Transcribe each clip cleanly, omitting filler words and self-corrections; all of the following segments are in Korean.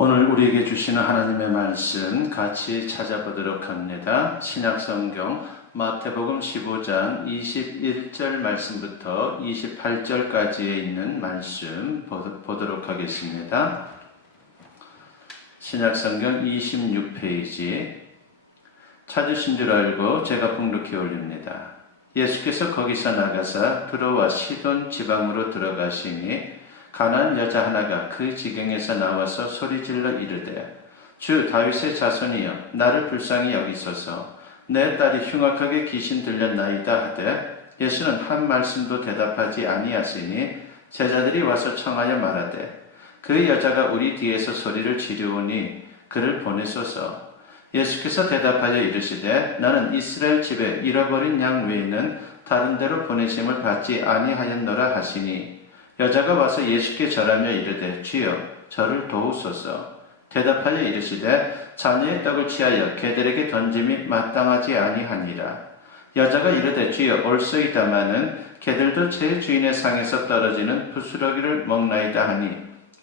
오늘 우리에게 주시는 하나님의 말씀 같이 찾아보도록 합니다. 신약성경 마태복음 15장 21절 말씀부터 28절까지에 있는 말씀 보도록 하겠습니다. 신약성경 26페이지 찾으신 줄 알고 제가 북돋게 올립니다. 예수께서 거기서 나가사 들어와 시돈 지방으로 들어가시니 가난한 여자 하나가 그 지경에서 나와서 소리질러 이르되 주 다윗의 자손이여 나를 불쌍히 여기소서 내 딸이 흉악하게 귀신 들렸나이다 하되 예수는 한 말씀도 대답하지 아니하시니 제자들이 와서 청하여 말하되 그 여자가 우리 뒤에서 소리를 지르오니 그를 보내소서. 예수께서 대답하여 이르시되 나는 이스라엘 집에 잃어버린 양 외에는 다른 데로 보내심을 받지 아니하였노라 하시니 여자가 와서 예수께 절하며 이르되 주여 저를 도우소서. 대답하여 이르시되 자녀의 떡을 취하여 개들에게 던짐이 마땅하지 아니하니라. 여자가 이르되 주여 옳소이다마는 개들도 제 주인의 상에서 떨어지는 부스러기를 먹나이다 하니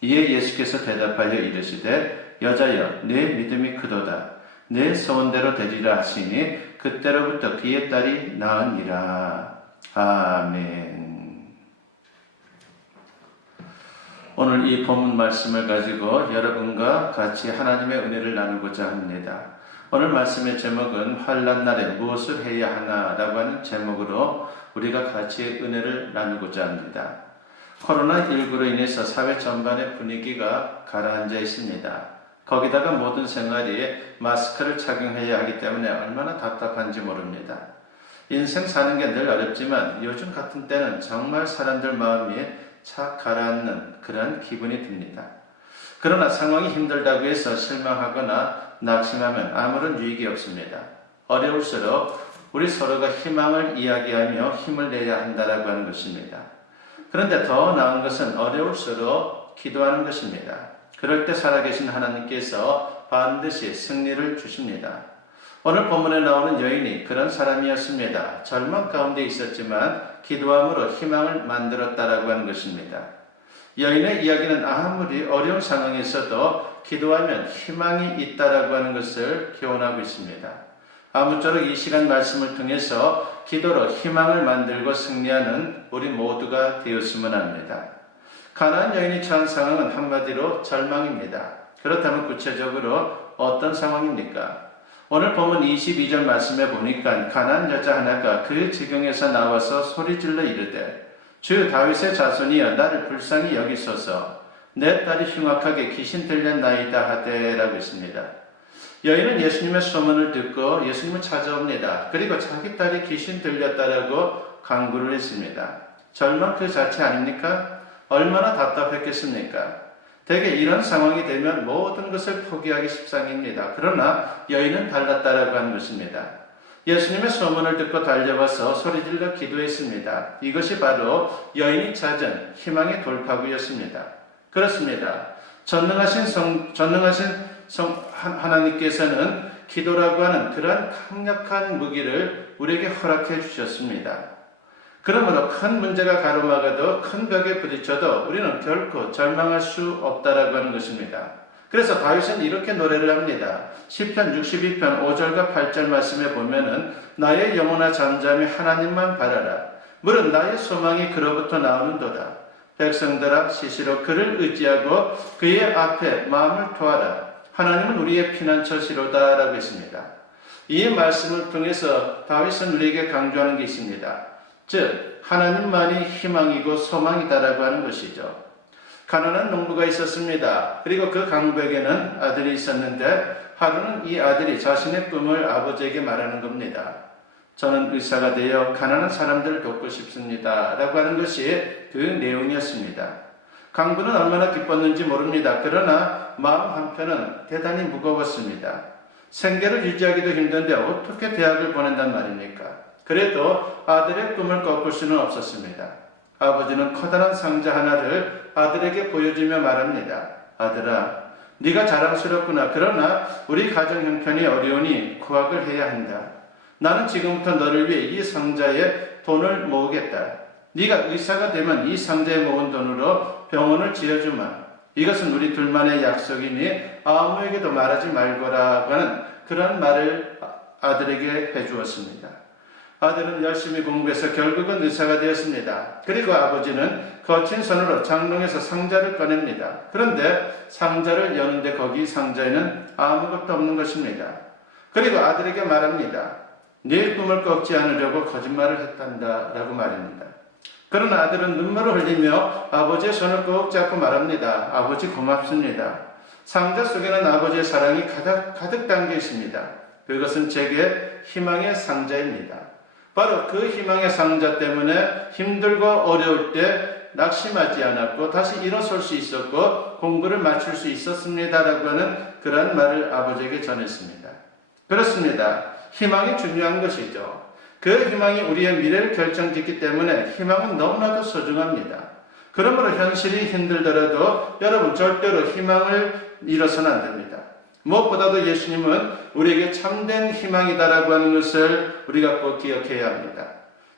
이에 예수께서 대답하여 이르시되 여자여 내 믿음이 크도다. 내 소원대로 되리라 하시니 그때로부터 그의 딸이 나으니라. 아멘. 오늘 이 본문 말씀을 가지고 여러분과 같이 하나님의 은혜를 나누고자 합니다. 오늘 말씀의 제목은 환난날에 무엇을 해야 하나라고 하는 제목으로 우리가 같이 은혜를 나누고자 합니다. 코로나19로 인해서 사회 전반의 분위기가 가라앉아 있습니다. 거기다가 모든 생활이 마스크를 착용해야 하기 때문에 얼마나 답답한지 모릅니다. 인생 사는 게 늘 어렵지만 요즘 같은 때는 정말 사람들 마음이 착 가라앉는 그런 기분이 듭니다. 그러나 상황이 힘들다고 해서 실망하거나 낙심하면 아무런 유익이 없습니다. 어려울수록 우리 서로가 희망을 이야기하며 힘을 내야 한다라고 하는 것입니다. 그런데 더 나은 것은 어려울수록 기도하는 것입니다. 그럴 때 살아계신 하나님께서 반드시 승리를 주십니다. 오늘 본문에 나오는 여인이 그런 사람이었습니다. 절망 가운데 있었지만 기도함으로 희망을 만들었다라고 하는 것입니다. 여인의 이야기는 아무리 어려운 상황에서도 기도하면 희망이 있다라고 하는 것을 교훈하고 있습니다. 아무쪼록 이 시간 말씀을 통해서 기도로 희망을 만들고 승리하는 우리 모두가 되었으면 합니다. 가난한 여인이 처한 상황은 한마디로 절망입니다. 그렇다면 구체적으로 어떤 상황입니까? 오늘 본문 22절 말씀에 보니까 가난한 여자 하나가 그 지경에서 나와서 소리질러 이르되 주 다윗의 자손이여 나를 불쌍히 여기소서 내 딸이 흉악하게 귀신 들렸나이다 하되라고 했습니다. 여인은 예수님의 소문을 듣고 예수님을 찾아옵니다. 그리고 자기 딸이 귀신 들렸다라고 간구를 했습니다. 절망 그 자체 아닙니까? 얼마나 답답했겠습니까? 대개 이런 상황이 되면 모든 것을 포기하기 십상입니다. 그러나 여인은 달랐다라고 하는 것입니다. 예수님의 소문을 듣고 달려와서 소리질러 기도했습니다. 이것이 바로 여인이 찾은 희망의 돌파구였습니다. 그렇습니다. 전능하신 하나님께서는 기도라고 하는 그러한 강력한 무기를 우리에게 허락해 주셨습니다. 그러므로 큰 문제가 가로막아도 큰 벽에 부딪혀도 우리는 결코 절망할 수 없다라고 하는 것입니다. 그래서 다윗은 이렇게 노래를 합니다. 시편 62편 5절과 8절 말씀에 보면은 나의 영혼아 잠잠히 하나님만 바라라. 물은 나의 소망이 그로부터 나오는도다. 백성들아 시시로 그를 의지하고 그의 앞에 마음을 토하라. 하나님은 우리의 피난처시로다 라고 했습니다. 이 말씀을 통해서 다윗은 우리에게 강조하는 게 있습니다. 즉 하나님만이 희망이고 소망이다라고 하는 것이죠. 가난한 농부가 있었습니다. 그리고 그 강부에게는 아들이 있었는데 하루는 이 아들이 자신의 꿈을 아버지에게 말하는 겁니다. 저는 의사가 되어 가난한 사람들을 돕고 싶습니다 라고 하는 것이 그 내용이었습니다. 강부는 얼마나 기뻤는지 모릅니다. 그러나 마음 한편은 대단히 무거웠습니다. 생계를 유지하기도 힘든데 어떻게 대학을 보낸단 말입니까? 그래도 아들의 꿈을 꺾을 수는 없었습니다. 아버지는 커다란 상자 하나를 아들에게 보여주며 말합니다. 아들아, 네가 자랑스럽구나. 그러나 우리 가정 형편이 어려우니 구학을 해야 한다. 나는 지금부터 너를 위해 이 상자에 돈을 모으겠다. 네가 의사가 되면 이 상자에 모은 돈으로 병원을 지어주마. 이것은 우리 둘만의 약속이니 아무에게도 말하지 말거라고 하는 그런 말을 아들에게 해주었습니다. 아들은 열심히 공부해서 결국은 의사가 되었습니다. 그리고 아버지는 거친 손으로 장롱에서 상자를 꺼냅니다. 그런데 상자를 여는데 거기 상자에는 아무것도 없는 것입니다. 그리고 아들에게 말합니다. 네 꿈을 꺾지 않으려고 거짓말을 했단다 라고 말입니다. 그러나 아들은 눈물을 흘리며 아버지의 손을 꼭 잡고 말합니다. 아버지 고맙습니다. 상자 속에는 아버지의 사랑이 가득 담겨 있습니다. 그것은 제게 희망의 상자입니다. 바로 그 희망의 상자 때문에 힘들고 어려울 때 낙심하지 않았고 다시 일어설 수 있었고 공부를 마칠 수 있었습니다라고 하는 그런 말을 아버지에게 전했습니다. 그렇습니다. 희망이 중요한 것이죠. 그 희망이 우리의 미래를 결정짓기 때문에 희망은 너무나도 소중합니다. 그러므로 현실이 힘들더라도 여러분 절대로 희망을 잃어서는 안 됩니다. 무엇보다도 예수님은 우리에게 참된 희망이다라고 하는 것을 우리가 꼭 기억해야 합니다.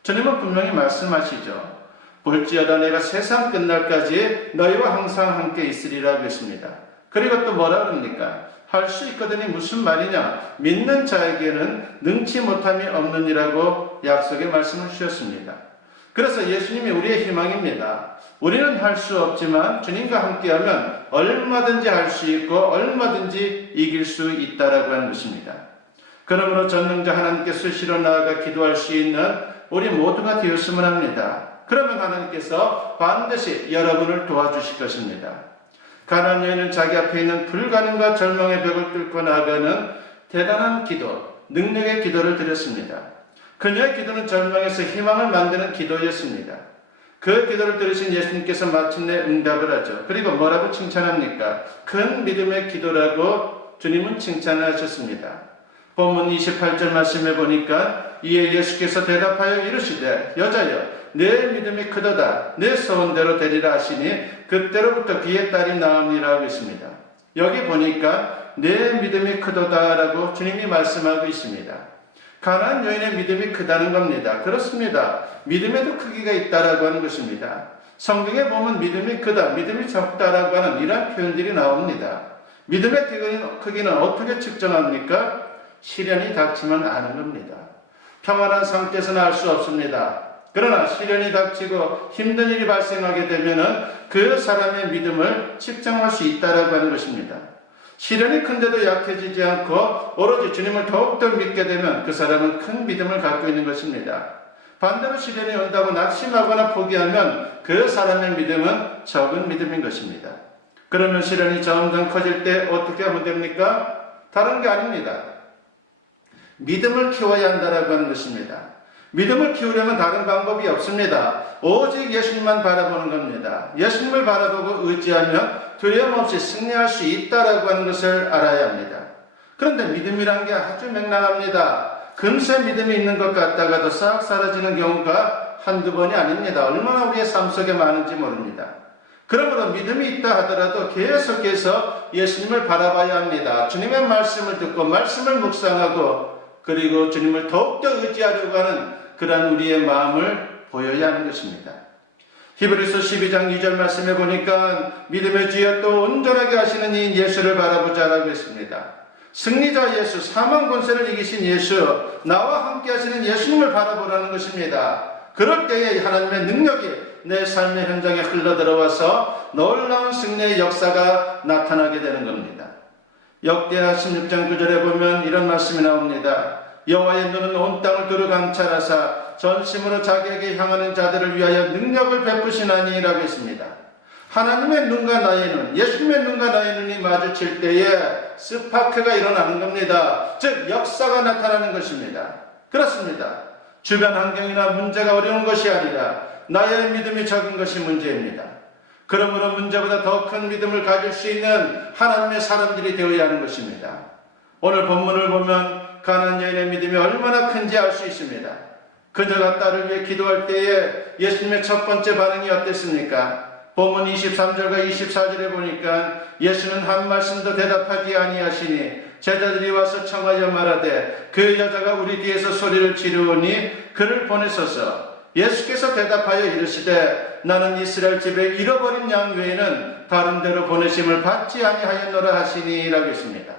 주님은 분명히 말씀하시죠. 볼지어다 내가 세상 끝날까지 너희와 항상 함께 있으리라고 했습니다. 그리고 또 뭐라 그럽니까? 할 수 있거든이 무슨 말이냐? 믿는 자에게는 능치 못함이 없느니라고 약속의 말씀을 주셨습니다. 그래서 예수님이 우리의 희망입니다. 우리는 할 수 없지만 주님과 함께하면 얼마든지 할 수 있고 얼마든지 이길 수 있다라고 하는 것입니다. 그러므로 전능자 하나님께 수시로 나아가 기도할 수 있는 우리 모두가 되었으면 합니다. 그러면 하나님께서 반드시 여러분을 도와주실 것입니다. 가나안 여인은 자기 앞에 있는 불가능과 절망의 벽을 뚫고 나아가는 대단한 기도, 능력의 기도를 드렸습니다. 그녀의 기도는 절망에서 희망을 만드는 기도였습니다. 그 기도를 들으신 예수님께서 마침내 응답을 하죠. 그리고 뭐라고 칭찬합니까? 큰 믿음의 기도라고 주님은 칭찬을 하셨습니다. 본문 28절 말씀에 보니까 이에 예수께서 대답하여 이르시되 여자여 내 믿음이 크도다 내 소원대로 되리라 하시니 그때로부터 그의 딸이 나으니라고 했습니다. 여기 보니까 내 믿음이 크도다라고 주님이 말씀하고 있습니다. 가나안 여인의 믿음이 크다는 겁니다. 그렇습니다. 믿음에도 크기가 있다라고 하는 것입니다. 성경에 보면 믿음이 크다, 믿음이 적다라고 하는 이러한 표현들이 나옵니다. 믿음의 크기는 어떻게 측정합니까? 시련이 닥치면 아는 겁니다. 평안한 상태에서는 알 수 없습니다. 그러나 시련이 닥치고 힘든 일이 발생하게 되면 그 사람의 믿음을 측정할 수 있다라고 하는 것입니다. 시련이 큰데도 약해지지 않고 오로지 주님을 더욱더 믿게 되면 그 사람은 큰 믿음을 갖고 있는 것입니다. 반대로 시련이 온다고 낙심하거나 포기하면 그 사람의 믿음은 적은 믿음인 것입니다. 그러면 시련이 점점 커질 때 어떻게 하면 됩니까? 다른 게 아닙니다. 믿음을 키워야 한다라고 하는 것입니다. 믿음을 키우려면 다른 방법이 없습니다. 오직 예수님만 바라보는 겁니다. 예수님을 바라보고 의지하면 두려움 없이 승리할 수 있다라고 하는 것을 알아야 합니다. 그런데 믿음이란 게 아주 명랑합니다. 금세 믿음이 있는 것 같다가도 싹 사라지는 경우가 한두 번이 아닙니다. 얼마나 우리의 삶 속에 많은지 모릅니다. 그러므로 믿음이 있다 하더라도 계속해서 예수님을 바라봐야 합니다. 주님의 말씀을 듣고 말씀을 묵상하고 그리고 주님을 더욱더 의지하려고 하는 그러한 우리의 마음을 보여야 하는 것입니다. 히브리서 12장 2절 말씀에 보니까 믿음의 주여 또 온전하게 하시는 이 예수를 바라보자라고 했습니다. 승리자 예수, 사망 권세를 이기신 예수, 나와 함께 하시는 예수님을 바라보라는 것입니다. 그럴 때에 하나님의 능력이 내 삶의 현장에 흘러들어와서 놀라운 승리의 역사가 나타나게 되는 겁니다. 역대하 16장 9절에 보면 이런 말씀이 나옵니다. 여호와의 눈은 온 땅을 두루 감찰하사 전심으로 자기에게 향하는 자들을 위하여 능력을 베푸시나니라고 했습니다. 하나님의 눈과 나의 눈, 예수님의 눈과 나의 눈이 마주칠 때에 스파크가 일어나는 겁니다. 즉 역사가 나타나는 것입니다. 그렇습니다. 주변 환경이나 문제가 어려운 것이 아니라 나의 믿음이 적은 것이 문제입니다. 그러므로 문제보다 더 큰 믿음을 가질 수 있는 하나님의 사람들이 되어야 하는 것입니다. 오늘 본문을 보면 가나안 여인의 믿음이 얼마나 큰지 알 수 있습니다. 그녀가 딸을 위해 기도할 때에 예수님의 첫 번째 반응이 어땠습니까? 본문 23절과 24절에 보니까 예수는 한 말씀도 대답하지 아니하시니 제자들이 와서 청하여 말하되 그 여자가 우리 뒤에서 소리를 지르오니 그를 보내소서 예수께서 대답하여 이르시되 나는 이스라엘 집에 잃어버린 양 외에는 다른 데로 보내심을 받지 아니하였노라 하시니라고 했습니다.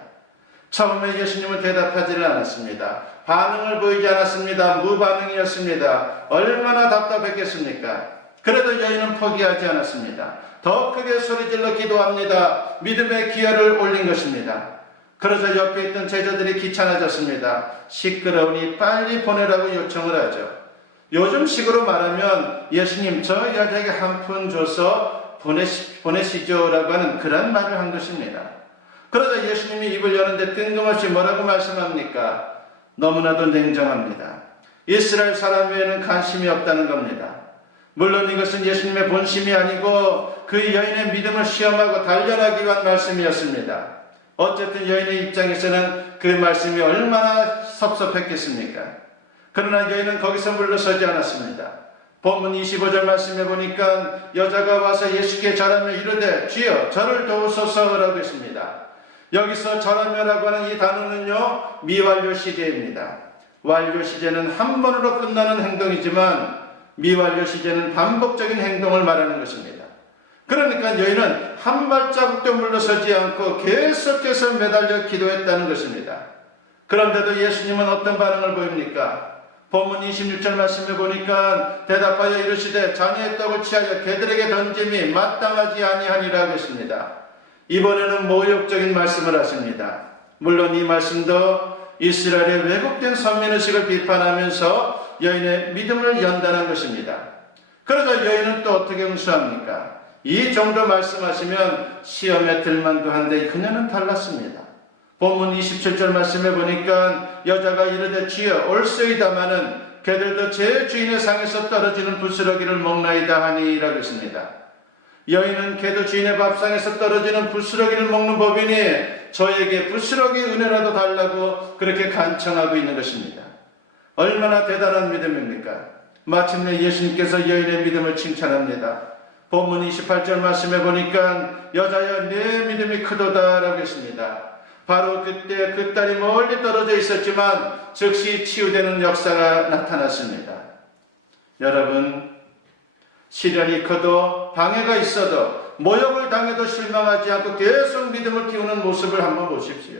처음에 예수님은 대답하지를 않았습니다. 반응을 보이지 않았습니다. 무반응이었습니다. 얼마나 답답했겠습니까? 그래도 여인은 포기하지 않았습니다. 더 크게 소리질러 기도합니다. 믿음의 기여를 올린 것입니다. 그러자 옆에 있던 제자들이 귀찮아졌습니다. 시끄러우니 빨리 보내라고 요청을 하죠. 요즘식으로 말하면 예수님 저 여자에게 한 푼 줘서 보내시죠 라고 하는 그런 말을 한 것입니다. 그러자 예수님이 입을 여는데 뜬금없이 뭐라고 말씀합니까? 너무나도 냉정합니다. 이스라엘 사람 외에는 관심이 없다는 겁니다. 물론 이것은 예수님의 본심이 아니고 그 여인의 믿음을 시험하고 단련하기 위한 말씀이었습니다. 어쨌든 여인의 입장에서는 그 말씀이 얼마나 섭섭했겠습니까? 그러나 여인은 거기서 물러서지 않았습니다. 본문 25절 말씀에 보니까 여자가 와서 예수께 절하며 이르되 주여 저를 도우소서라고 했습니다. 여기서 절하며라고 하는 이 단어는요, 미완료 시제입니다. 완료 시제는 한 번으로 끝나는 행동이지만 미완료 시제는 반복적인 행동을 말하는 것입니다. 그러니까 여인은 한 발자국도 물러서지 않고 계속해서 매달려 기도했다는 것입니다. 그런데도 예수님은 어떤 반응을 보입니까? 본문 26절 말씀에 보니까 대답하여 이르시되 자녀의 떡을 취하여 개들에게 던짐이 마땅하지 아니하니라고 했습니다. 이번에는 모욕적인 말씀을 하십니다. 물론 이 말씀도 이스라엘의 왜곡된 선민의식을 비판하면서 여인의 믿음을 연단한 것입니다. 그러자 여인은 또 어떻게 응수합니까? 이 정도 말씀하시면 시험에 들만도 한데 그녀는 달랐습니다. 본문 27절 말씀에 보니까 여자가 이르되 주여 올소이다마는 개들도 제 주인의 상에서 떨어지는 부스러기를 먹나이다 하니라고 했습니다. 여인은 개도 주인의 밥상에서 떨어지는 부스러기를 먹는 법이니 저에게 부스러기 은혜라도 달라고 그렇게 간청하고 있는 것입니다. 얼마나 대단한 믿음입니까? 마침내 예수님께서 여인의 믿음을 칭찬합니다. 본문 28절 말씀에 보니까 여자여 내 믿음이 크도다 라고 했습니다. 바로 그때 그 딸이 멀리 떨어져 있었지만 즉시 치유되는 역사가 나타났습니다. 여러분, 시련이 커도 방해가 있어도 모욕을 당해도 실망하지 않고 계속 믿음을 키우는 모습을 한번 보십시오.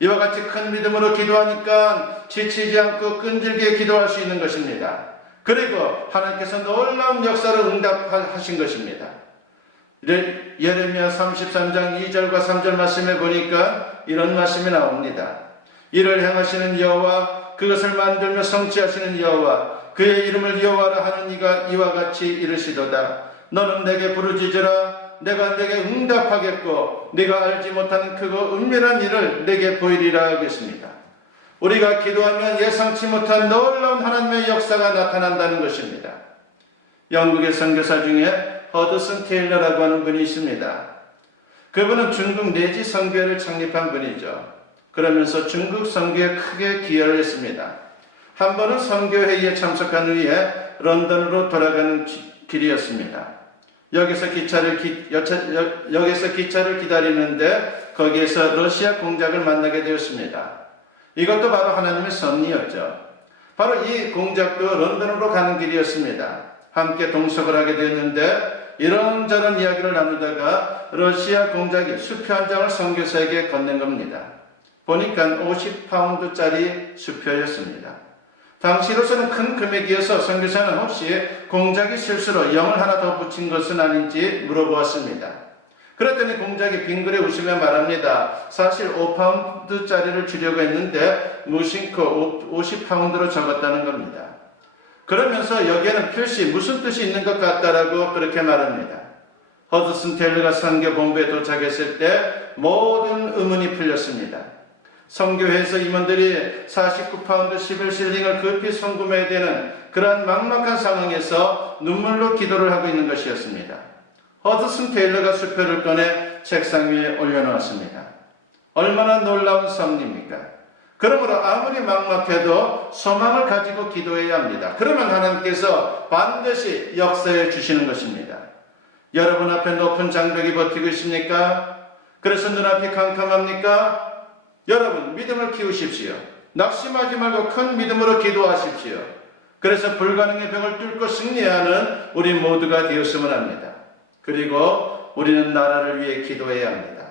이와 같이 큰 믿음으로 기도하니까 지치지 않고 끈질기게 기도할 수 있는 것입니다. 그리고 하나님께서 놀라운 역사를 응답하신 것입니다. 예레미야 33장 2절과 3절 말씀에 보니까 이런 말씀이 나옵니다. 이를 행하시는 여호와 그것을 만들며 성취하시는 여호와 그의 이름을 여호와라 하는 이가 이와 같이 이르시도다. 너는 내게 부르짖으라 내가 내게 응답하겠고 네가 알지 못하는 크고 은밀한 일을 내게 보이리라 하겠습니다. 우리가 기도하면 예상치 못한 놀라운 하나님의 역사가 나타난다는 것입니다. 영국의 선교사 중에 허드슨 테일러라고 하는 분이 있습니다. 그분은 중국 내지 선교회를 창립한 분이죠. 그러면서 중국 선교에 크게 기여를 했습니다. 한 번은 선교회의에 참석한 후에 런던으로 돌아가는 길이었습니다. 여기서 기차를 기다리는데 거기에서 러시아 공작을 만나게 되었습니다. 이것도 바로 하나님의 섭리였죠. 바로 이 공작도 런던으로 가는 길이었습니다. 함께 동석을 하게 되었는데 이런저런 이야기를 나누다가 러시아 공작이 수표 한 장을 선교사에게 건넨 겁니다. 보니까 50파운드짜리 수표였습니다. 당시로서는 큰 금액이어서 선교사는 혹시 공작이 실수로 0을 하나 더 붙인 것은 아닌지 물어보았습니다. 그랬더니 공작이 빙그레 웃으며 말합니다. 사실 5파운드짜리를 주려고 했는데 무심코 50파운드로 적었다는 겁니다. 그러면서 여기에는 필시 무슨 뜻이 있는 것 같다라고 그렇게 말합니다. 허드슨 테일러가 선교 본부에 도착했을 때 모든 의문이 풀렸습니다. 선교회에서 임원들이 49파운드 11실링을 급히 송금해야 되는 그러한 막막한 상황에서 눈물로 기도를 하고 있는 것이었습니다. 허드슨 테일러가 수표를 꺼내 책상 위에 올려놓았습니다. 얼마나 놀라운 섭리입니까? 그러므로 아무리 막막해도 소망을 가지고 기도해야 합니다. 그러면 하나님께서 반드시 역사해 주시는 것입니다. 여러분 앞에 높은 장벽이 버티고 있습니까? 그래서 눈앞이 캄캄합니까? 여러분 믿음을 키우십시오. 낙심하지 말고 큰 믿음으로 기도하십시오. 그래서 불가능의 벽을 뚫고 승리하는 우리 모두가 되었으면 합니다. 그리고 우리는 나라를 위해 기도해야 합니다.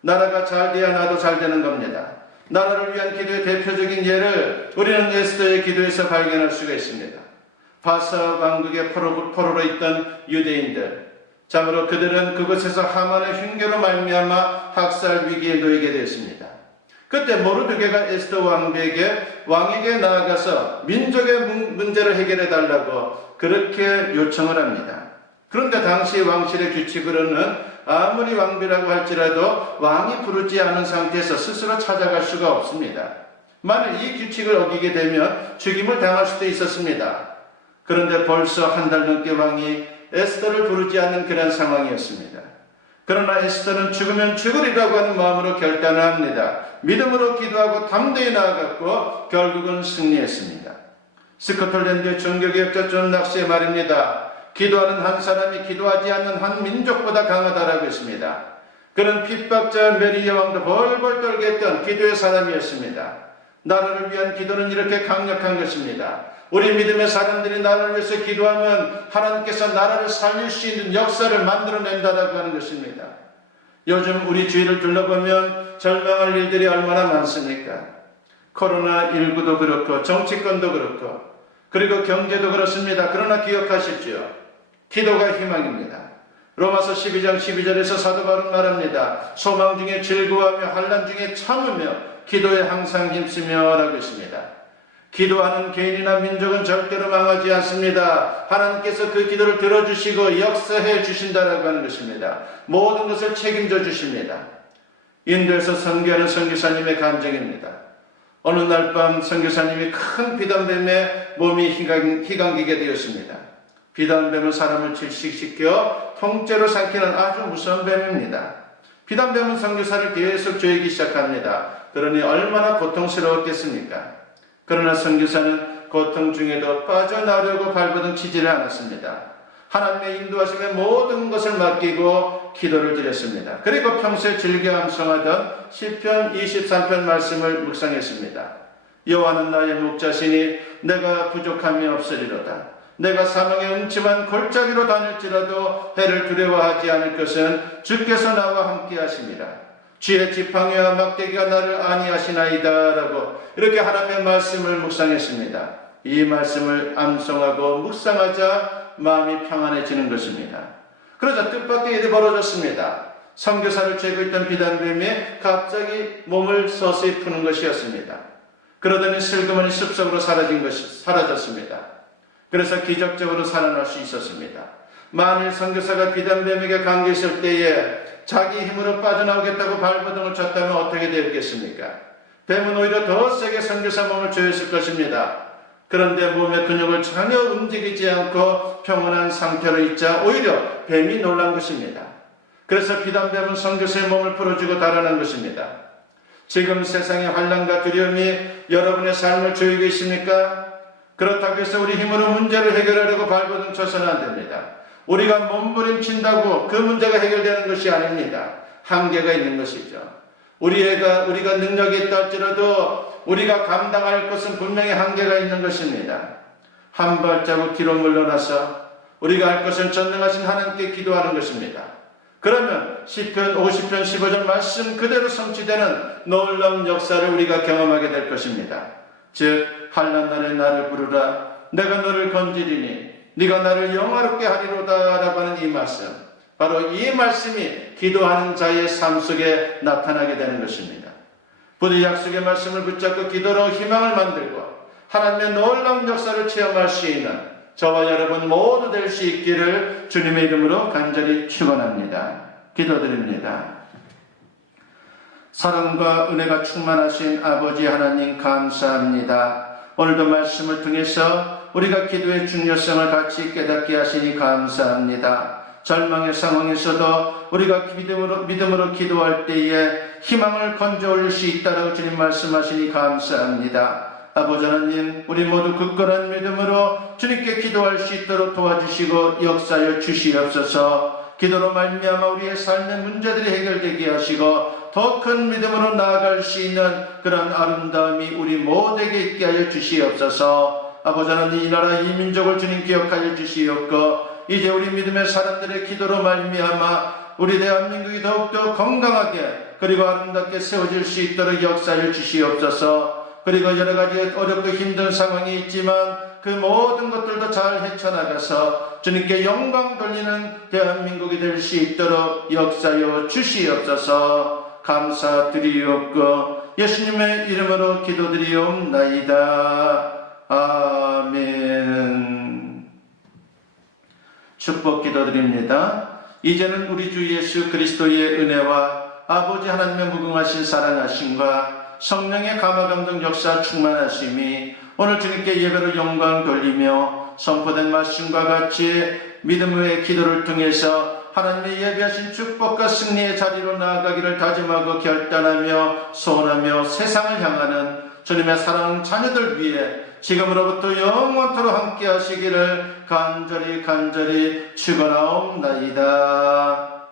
나라가 잘 돼야 나도 잘 되는 겁니다. 나라를 위한 기도의 대표적인 예를 우리는 에스더의 기도에서 발견할 수가 있습니다. 바사 왕국의 포로로 있던 유대인들, 참으로 그들은 그곳에서 하만의 흉계로 말미암아 학살 위기에 놓이게 되었습니다. 그때 모르드게가 에스더 왕에게 나아가서 민족의 문제를 해결해 달라고 그렇게 요청을 합니다. 그런데 당시 왕실의 규칙으로는 아무리 왕비라고 할지라도 왕이 부르지 않은 상태에서 스스로 찾아갈 수가 없습니다. 만일 이 규칙을 어기게 되면 죽임을 당할 수도 있었습니다. 그런데 벌써 한 달 넘게 왕이 에스더를 부르지 않는 그런 상황이었습니다. 그러나 에스더는 죽으면 죽으리라고 하는 마음으로 결단을 합니다. 믿음으로 기도하고 담대히 나아갔고 결국은 승리했습니다. 스코틀랜드 종교개혁자 존 낙스의 말입니다. 기도하는 한 사람이 기도하지 않는 한 민족보다 강하다라고 했습니다. 그는 핍박자 메리 여왕도 벌벌 떨게 했던 기도의 사람이었습니다. 나라를 위한 기도는 이렇게 강력한 것입니다. 우리 믿음의 사람들이 나라를 위해서 기도하면 하나님께서 나라를 살릴 수 있는 역사를 만들어낸다라고 하는 것입니다. 요즘 우리 주위를 둘러보면 절망할 일들이 얼마나 많습니까? 코로나19도 그렇고 정치권도 그렇고 그리고 경제도 그렇습니다. 그러나 기억하십시오. 기도가 희망입니다. 로마서 12장 12절에서 사도 바울은 말합니다. 소망 중에 즐거워하며 환난 중에 참으며 기도에 항상 힘쓰며 라고 했습니다. 기도하는 개인이나 민족은 절대로 망하지 않습니다. 하나님께서 그 기도를 들어주시고 역사해 주신다라고 하는 것입니다. 모든 것을 책임져 주십니다. 인도에서 선교하는 선교사님의 감정입니다. 어느 날 밤 선교사님이 큰 비단뱀에 몸이 희강기게 되었습니다. 비단뱀은 사람을 질식시켜 통째로 삼키는 아주 무서운 뱀입니다. 비단뱀은 선교사를 계속 조이기 시작합니다. 그러니 얼마나 고통스러웠겠습니까? 그러나 선교사는 고통 중에도 빠져나오려고 발버둥 치지를 않았습니다. 하나님의 인도하심에 모든 것을 맡기고 기도를 드렸습니다. 그리고 평소에 즐겨 암송하던 시편 23편 말씀을 묵상했습니다. 여호와는 나의 목자시니 내가 부족함이 없으리로다. 내가 사망의 음침한 골짜기로 다닐지라도 해를 두려워하지 않을 것은 주께서 나와 함께 하십니다. 쥐의 지팡이와 막대기가 나를 안위하시나이다 라고 이렇게 하나님의 말씀을 묵상했습니다. 이 말씀을 암송하고 묵상하자 마음이 평안해지는 것입니다. 그러자 뜻밖의 일이 벌어졌습니다. 선교사를 쬐고 있던 비단뱀이 갑자기 몸을 서서히 푸는 것이었습니다. 그러더니 슬그머니 습속으로 사라졌습니다. 그래서 기적적으로 살아날 수 있었습니다. 만일 선교사가 비단뱀에게 감겨 있을 때에 자기 힘으로 빠져나오겠다고 발버둥을 쳤다면 어떻게 되었겠습니까? 뱀은 오히려 더 세게 선교사 몸을 조였을 것입니다. 그런데 몸의 근육을 전혀 움직이지 않고 평온한 상태로 있자 오히려 뱀이 놀란 것입니다. 그래서 비단뱀은 선교사의 몸을 풀어주고 달아난 것입니다. 지금 세상의 환난과 두려움이 여러분의 삶을 조이고 있습니까? 그렇다고 해서 우리 힘으로 문제를 해결하려고 발버둥 쳐서는 안 됩니다. 우리가 몸부림친다고 그 문제가 해결되는 것이 아닙니다. 한계가 있는 것이죠. 우리가 능력이 있다 할지라도 우리가 감당할 것은 분명히 한계가 있는 것입니다. 한 발자국 뒤로 물러나서 우리가 할 것은 전능하신 하나님께 기도하는 것입니다. 그러면 시편 50편 15절 말씀 그대로 성취되는 놀라운 역사를 우리가 경험하게 될 것입니다. 즉 환난 날에 나를 부르라 내가 너를 건지리니 네가 나를 영화롭게 하리로다 라고 하는 이 말씀, 바로 이 말씀이 기도하는 자의 삶 속에 나타나게 되는 것입니다. 부디 약속의 말씀을 붙잡고 기도로 희망을 만들고 하나님의 놀라운 역사를 체험할 수 있는 저와 여러분 모두 될 수 있기를 주님의 이름으로 간절히 축원합니다. 기도드립니다. 사랑과 은혜가 충만하신 아버지 하나님 감사합니다. 오늘도 말씀을 통해서 우리가 기도의 중요성을 같이 깨닫게 하시니 감사합니다. 절망의 상황에서도 우리가 믿음으로 기도할 때에 희망을 건져 올릴 수 있다라고 주님 말씀하시니 감사합니다. 아버지 하나님, 우리 모두 굳건한 믿음으로 주님께 기도할 수 있도록 도와주시고 역사하여 주시옵소서. 기도로 말미암아 우리의 삶의 문제들이 해결되게 하시고 더 큰 믿음으로 나아갈 수 있는 그런 아름다움이 우리 모두에게 있게 하여 주시옵소서. 아버지 하나님, 이 나라 이 민족을 주님 기억하여 주시옵고, 이제 우리 믿음의 사람들의 기도로 말미암아 우리 대한민국이 더욱더 건강하게 그리고 아름답게 세워질 수 있도록 역사를 주시옵소서. 그리고 여러 가지 어렵고 힘든 상황이 있지만 그 모든 것들도 잘 헤쳐나가서 주님께 영광 돌리는 대한민국이 될 수 있도록 역사여 주시옵소서. 감사드리옵고 예수님의 이름으로 기도드리옵나이다. 아멘. 축복 기도드립니다. 이제는 우리 주 예수 그리스도의 은혜와 아버지 하나님의 무궁하신 사랑하심과 성령의 감화감동 역사 충만하심이 오늘 주님께 예배로 영광 돌리며 선포된 말씀과 같이 믿음의 기도를 통해서 하나님의 예비하신 축복과 승리의 자리로 나아가기를 다짐하고 결단하며 소원하며 세상을 향하는 주님의 사랑하는 자녀들 위해 지금으로부터 영원토록 함께 하시기를 간절히 축원하옵나이다.